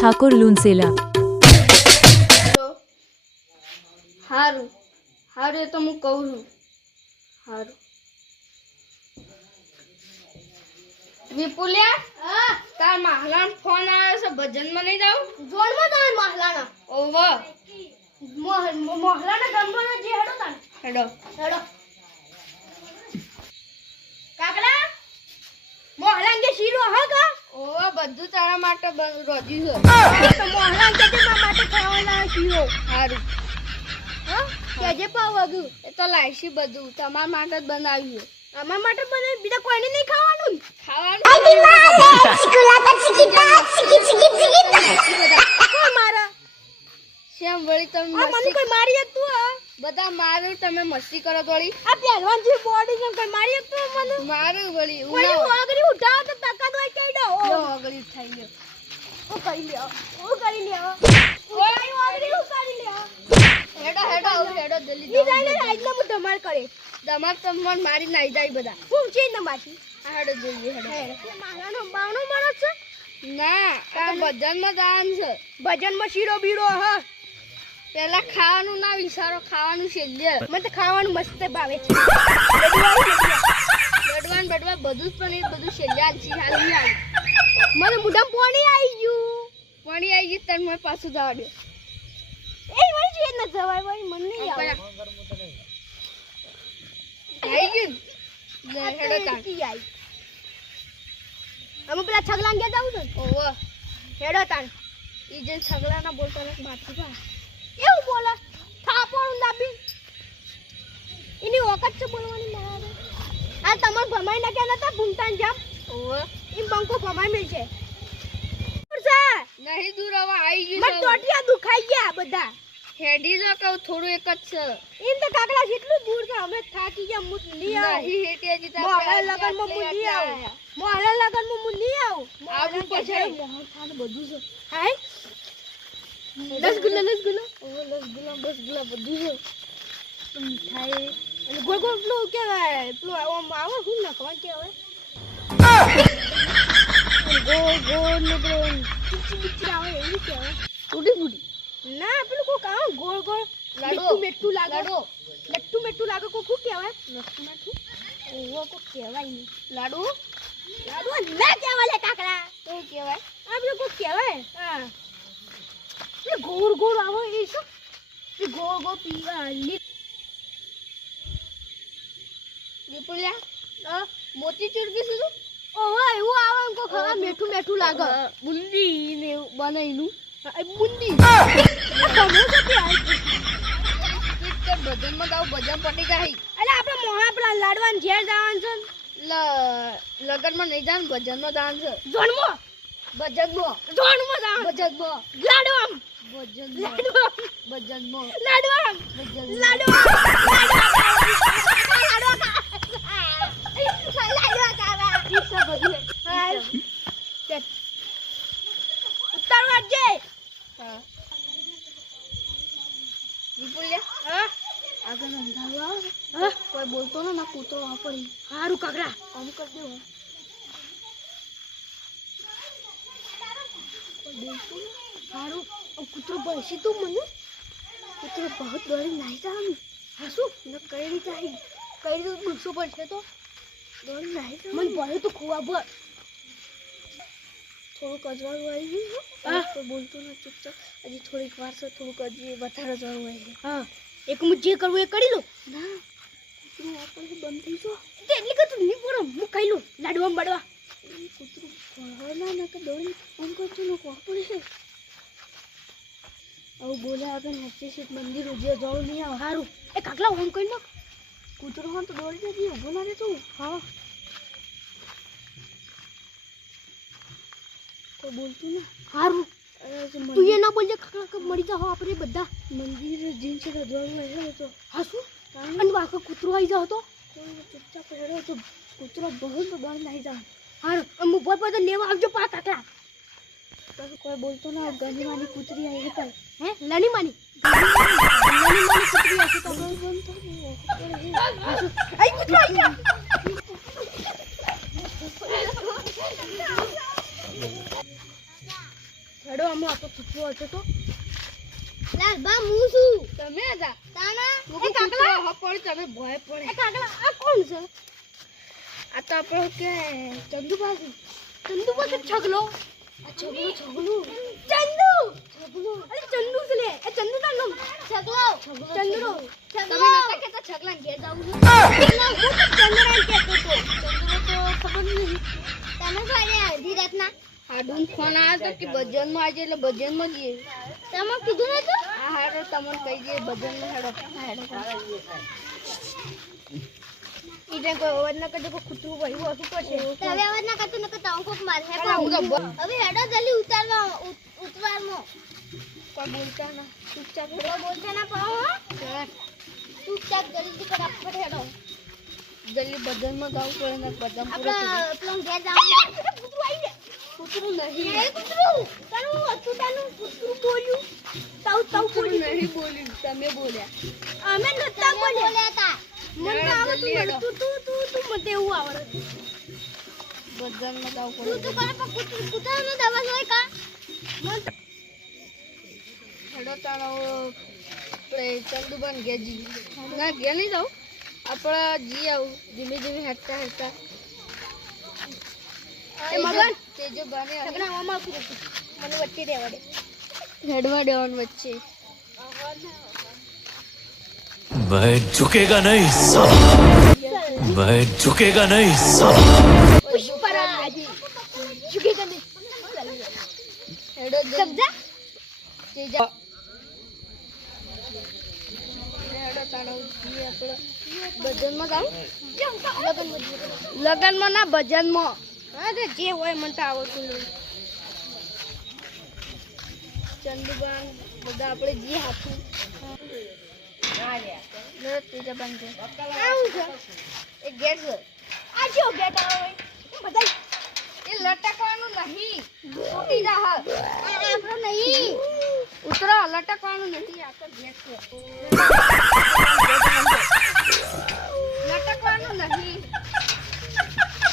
ઠાકોર લુણસેલા. હારું હારું એ તો હું કહું છું. હારું વિપુલ્યા તાર મહાલાનો ફોન આવ્યો છે ભજનમાં નહીં જાવ જોનમાં તાર મહાલાનો ઓવર મહાલાના ગમવાનો જે હેડો તાર હેડો કાકડા મહાલાન કે શીરો હા ઓવા બધું તારા માટે રોજ્યું છે તો મહાલાન કે મારા માટે ખાવાના શીરો હારું કેજે પાવ વાગ્યું એ તો લાઈશી બધું તમારા માટે જ બનાવ્યું અમારા માટે બનાવી બીજા કોઈને નહીં ખાવાનું મારા શેમ વળી તમે મને કોઈ મારી તું બધા મારું તમે મસ્તી કરો થોડી આ પહેલવાન જે બોડી છે કોઈ મારી તું મને મારું વળી ઓગળી ઉઠાવ તો તાકાત હોય કેઈ દો ઓગળી ઉઠાઈ લ્યો ઓ કરી લ્યો ઓગળી લ્યો હેડો જલ્દી ઈ જાઈને આજના મુ ધમાલ કરે ધમાલ તમને મારી નાઈ જાય બધા હું છે ન માથી આ હેડો જોઈએ હેડો મારાનો બાવનો માણસ છે ના આ ભજનમાં દાન છે ભજનમાં શીરો બીરો હા પહેલા ખાવાનું ના વિચારો ખાવાનું છે લે મને તો ખાવાનું મસ્ત ભાવે છે બડવાન બધું જ પણ એ બધું છેલ્યા છે હાલી હાલ મને મુઢમ પાણી આવી ગયું તને મને પાછું જવા દે એ વળી છે ન જવાય વળી મને નહીં આવે આવી ગયું લે હેડો તાકી આવી અમે પેલા છગલાન ગયા જાવ છે ઓવો હેડો તાન ઈ જે છગલાના બોલતા ને માથું પા એવું બોલે થાપોણ દાબી એની વખત છે બોલવાની ના આવે આ તમાર ભમાઈ ના કે નતા ભૂમતાન જામ ઓવો ઈ બંકો ભમાઈ મેલ છે નહીં દૂર હવે આવી ગયું મત ટોટિયા દુખાઈ ગયા બધા હેડી જો કે થોડું એક જ છે એમ તો કાકડા જેટલું દૂર છે અમે થાકી ગયા મુત લી આવ નહીં હેટી જીતા મોહલા લગનમાં મુ લી આવ મોહલા લગનમાં મુ લી આવ આબુ પછી મોહલ ખાને બધું છે હાય 10 ગુલા બસ ગુલા બધું છે મીઠાઈ અને ગોળ ગોળ પેલું કેવાય પેલું આમ આવે હું નખવા કેવાય ગોળ ને ગોળ ચીચી આવે એવું કેવાય ઉડી ના પેલું કો કામ ગોળ ગોળ મેઠું લાગે મેઠું લાગે કો શું કહેવાય મેઠું ઓવો કો કહેવાય નહીં લાડુ ના કહેવાય લે કાકડા તો કહેવાય આપણે કો કહેવાય હા એ ગોળ આવે એ શું એ ગોળ પીવા વિપુલ્યા મોતી ચૂરકી શું ઓહો એવું આવે એમ કો ખરા મેઠું લાગે બુંદી ને બનાવીનું બુંદી ભજનમાં જાવ ભજન પટી જાય એટલે આપણે મોહા પેલા લાડવાન ઘેર જવાનું છે લગનમાં નહીં જવાનું ભજનમાં જવાનું છે જોનમાં લાડવામ ઉતારવા જે હા વિપુલ્યા આગળ અંધારું આવે કોઈ બોલતો ના કૂતરો વાપરી હારું કાકડા આમ કરી દેવો હારું કૂતરો ભરસી તું મને કૂતરો બહુ દોડી નાઈ જામ હાસુ ન કરી જાય કરી દો ગુસ્સો પડશે તો દોડી નાઈ જામ મને ભરે તો ખુવા ભર થોડુંક અજવાળું આવી ગયું કોઈ બોલતો ના ચૂપચાપ હજી થોડીક વાર છે થોડુંક હજી વધારે જવું હોય હા એક હું જે કરવું એ કરી લો ના કૂતરું આપણે બંધ થઈ જો તો એટલે કે તું નહીં પડો હું કહી લઉં લાડવા બડવા કૂતરું ભરવા ના કે દોડી આમ કરતું ન કોણ પડે છે આવું બોલ્યા આગળ નચે છે મંદિર ઉજ્યા જવું નહીં આવ સારું એ કાકલા ઓમ કરી નાખ કૂતરું હોય તો દોડી જતી ઊભો ના રહે તું હા કોઈ બોલતું ના સારું તું એ ના બોલજે કાકલા મરી જાવ આપણે બધા મંદિર જીન્સ રજવાડું હોય તો હા શું અને વાકો કૂતરો આવી જાવ તો ચૂપચાપ હેડો તો કૂતરો બહુ તો દોડ નાઈ જાવ હારું અમ ઉપર પર લેવા આવજો પા કાકલા કોઈ બોલતો ના ગની માની કૂતરી આવી હતી હે લની માની કૂતરી આવી તો બોલ બોલતો આઈ કૂતરો આવી ગયા હેડો હેડો અમે આ તો કૂતરો હતો તો લાલ બા હું છું તમે હતા તાના એ કાકલા પડી તમે ભય પડે એ કાકલા આ કોણ છે આ તો આપણો કે ચંદુબાજી છગલો આ છગલો ચંદુ અરે ચંદુ છે લે એ ચંદુ તા નામ છગલો ચંદુરો તમે નતા કેતા છગલા ઘેર જાવું છે ના હું તો ચંદરાન કેતો તો ચંદુરો તો ખબર નહીં તમે ખાલી અડધી રાતના હાડું ફોન આવ્યો તો કે ભજનમાં આજે એટલે ભજનમાં જઈએ તમે કીધું ને તો હા હાડો તમને કહી દઈએ ભજનમાં હેડો ઈટે કોઈ અવાજ ના કરજો કોઈ કૂતરું ભર્યું હશું પડશે હવે અવાજ ના કરતો નકર તાવ કોક માર હે હવે હેડો જલ્દી ઉતારવામાં કોઈ બોલતા ના ચૂપચાપ બોલતા ના પાઓ ચૂપચાપ જલ્દી ફટાફટ હેડો જલ્દી ભજનમાં જાવ પડે ને ભજન પૂરો પેલો ઘેર જાવ કૂતરું આવી ને કૂતરું નહીં એ કૂતરું તારું હતું તાનું કૂતરું બોલ્યું તાવ બોલ્યું નહીં બોલ્યું તમે બોલ્યા અમે નતા બોલ્યા તા મને આવડતું તું મને એવું આવડે ભજનમાં જાવ પડે તું કરે પણ કૂતરાનો દવા હોય કા મન હેડો તારો ચંદુબાન ગેજી ના ઘેર નહીં જાવ આપણે જી આવું ધીમે ધીમે હેઠતા એ મગન તેજો બાને સગના મામા મને વચ્ચે રહેવા દે હેડવા દેવાનું વચ્ચે मैं झुकेगा नहीं मैं झुकेगा नहीं पुष्पराज झुकेगा नहीं હેડો સમજા તેજા હેડો તારો જી આપણે ભજનમાં જાવ લગનમાં ના ભજનમાં હા તે જે હોય મને તો આવડતું નહીં ચંદુબાન બધા આપણે જે હાથું તેજા બાન છે એક ગેટ છે આ જો ગેટ આવે બધા એ લટકવાનું નહીં તૂટી જા આપણો નહીં ઉતરો લટકવાનું નથી આ તો ગેટ છે લટકવાનું નહીં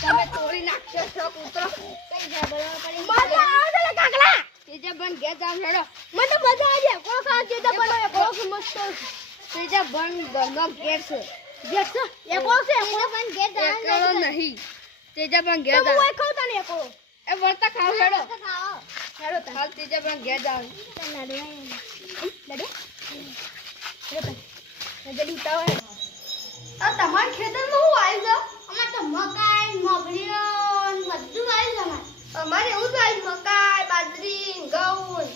તમે તોડી નાખશો છો ઉતરો કઈ જા બરાબર પડી મજા આવે છે કાકલા તેજા બન ગેટ જાવ હેડો મને તો મજા આવી કોણ ખા તેજા બનાવે કોણ મસ્ત તેજા બન ગંગા ગેટ છે ગેટ છે એ કોણ છે તેજા બન ગેટ એકલો નહીં તેજા બન ગેટ તો હું ખાવ તને કો એ વળતા ખાવ હેડો ખાઓ હેડો તા હાલ તેજા બન ગેટ જાવ લડે જલ્દી ઉતાવો આ તમાર ખેતરમાં હું આવી જાવ અમાર તો મકાઈ મગડીઓ બધું આવી જાવ અમારે એવું જ આવી મકાઈ બાજરી ઘઉં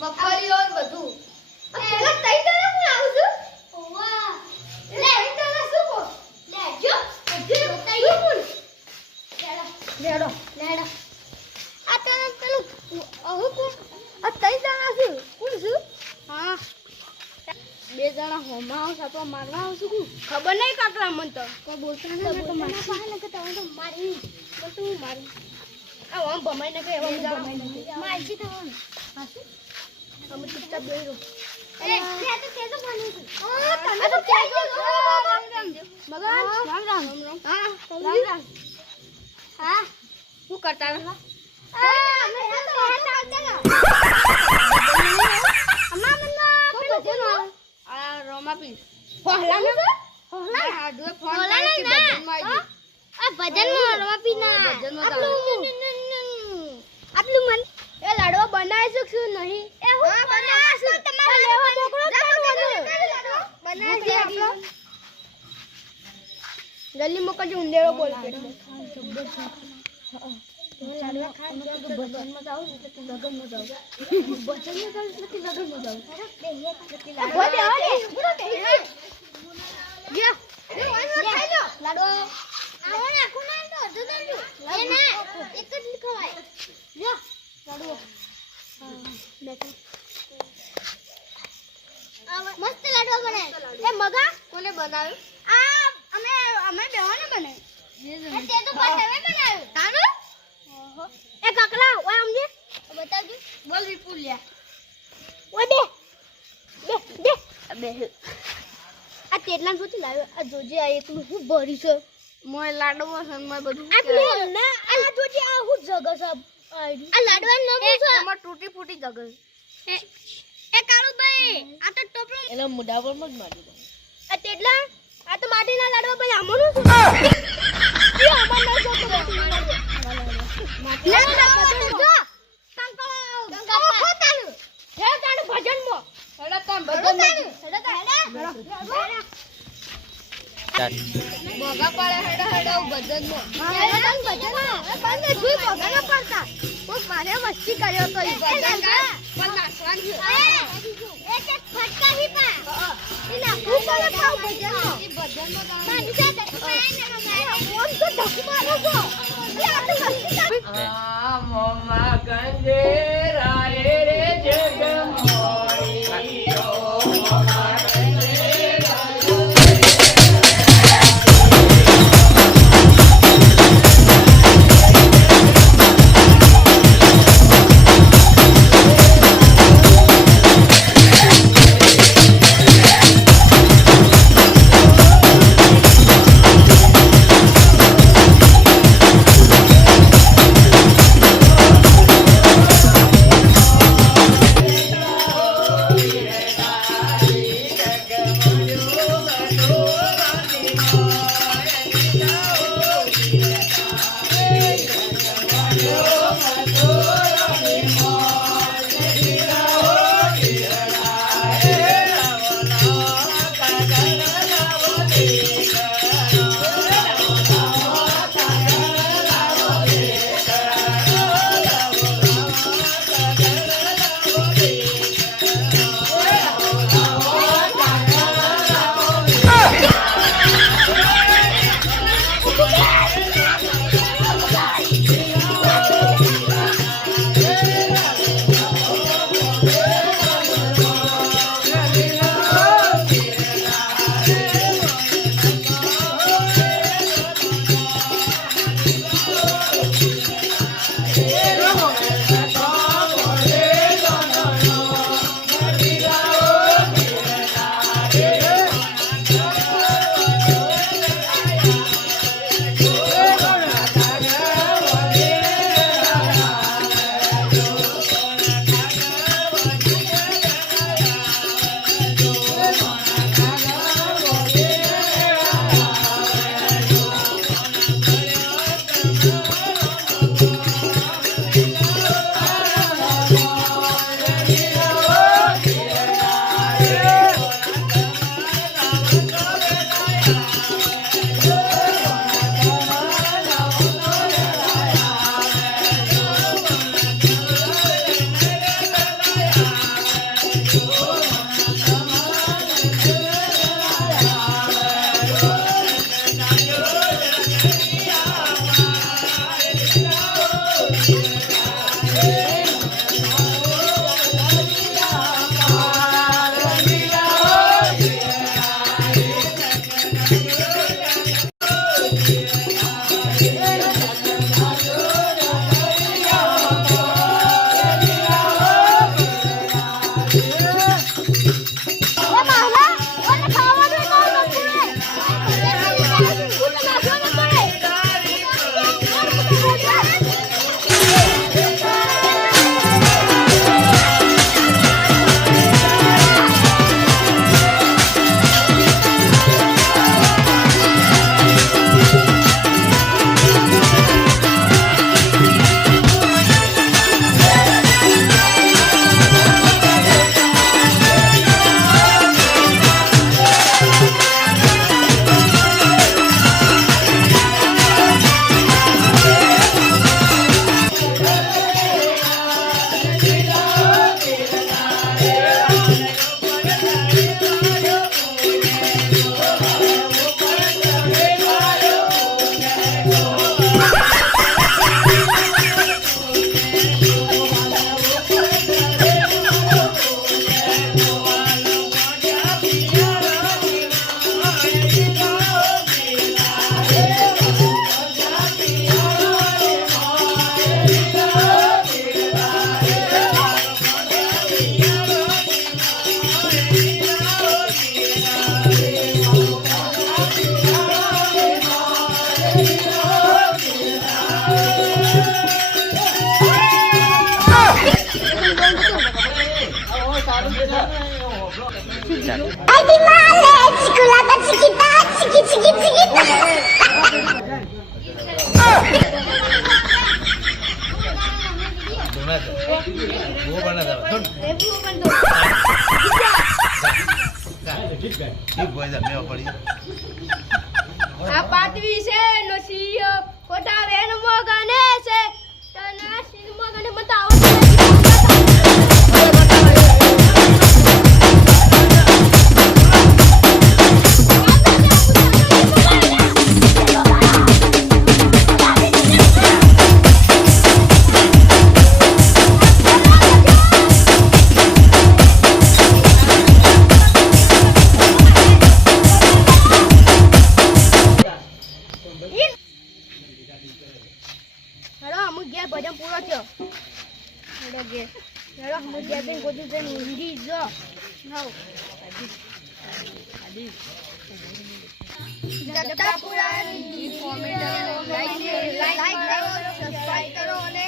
મગફળીઓ બધું પેલા તઈ તને હું આવું છું ઓવા લે તને શું કો લે જો તઈ હું લેડો આ તને પેલું અહુ કો આ તઈ જણા છું કોણ છું હા બે જણા હોમા આવ સાપા મારવા આવ છું ખબર નહીં કાકલા મન તો કોઈ બોલતા નથી તો માર પાહે કે તમે તો મારી બસ હું મારી આ ઓમ ભમાઈ ન કે એવા ભમાઈ ન કે મારજી થવાનું હાસુ અમે ચૂપચાપ બેહી રહો એ તે તો બની છે તને તો કે મગન રામ રામ હા રામ હા શું કરતા હતા અમે તો હાથ ના અમા મન્ના પેલું આ રોમાપી હોહલા ને હોહલા આ દુએ ફોન કરે કે ભજનમાં આવી આ ભજનમાં રોમાપી ના આટલું મન એ લાડવો બનાવી શકશું નહીં એ હું બનાવશું તમારે લેવા મોકલો બનાવી દે આપણો જલ્દી મોકલજો ઉંદેરો બોલ કે લાડવા ખા તો ભજનમાં જાવ એટલે તું લગનમાં જાવ ભજનમાં જાવ એટલે તું લગનમાં જાવ લાડવો આવો નાખું ના તો અડધો દેજો એ ના એક જ ખવાય જો લાડવો બેઠો મસ્ત લાડવો બને એ મગા કોને બનાવ્યું આ અમે બેવાને બને તે તો પાછે હવે બનાવ્યું તારું એ કાકલા ઓય અમને બતાવજો બોલ વિપુલિયા ઓય બે આ તેટલા સુધી લાવ્યો આ જોજે આ એકલું શું ભરી છે મોય લાડવો છે મોય બધું આટલું ના આ જોજે આ હું જગ છે આ લાડવાનું ન પૂછો એમાં તૂટી ફૂટી જગર એ કાળુભાઈ આ તો ટોપલો એના મોઢા પર મત મારી દો. આ તેટલા આ તો માટીના લાડવા ભાઈ આમોનું છે એ આમાં ન જો તો માટીના ભજન જો કંકા ખોતાનું હે તાણ ભજનમાં હેડા કામ ભજન મોગા પાડે હેડા હેડા ભજનમાં મારે મસ્તી કર્યો તો ઈ ભજન ગાય પણ નાચવાનું છે એક એક ફટકા હી પા એના ખૂબ ખાવ ભજન ઈ ભજનમાં ગાવાનું. મારી સાથે ઓમ તો ધક મારો છો એ આ તો મસ્તી કર આ મોમાં ગંજે રાયે રે જગમોરી ઓ મોમાં ગંજે वो बना था सुन રેબુ પણ તો ठीक बोल जा मैं पड़ी આ પાતવી છે નસી ખોટા વેન મોગને છે તના સિંહ મોગને મત આવડે હેડો અમુક ઘેર ભજન પૂરો થયો હેડો ઘેર હેડો અમુક ઘેર કઈ ગોતું છે ઊંઘી જો હાઉ જગતા પુરાની કોમેન્ટ લાઈક કરો સબસ્ક્રાઇબ કરો અને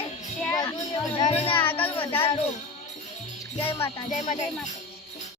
વધુને આગળ વધારો જય માતા જય માતા.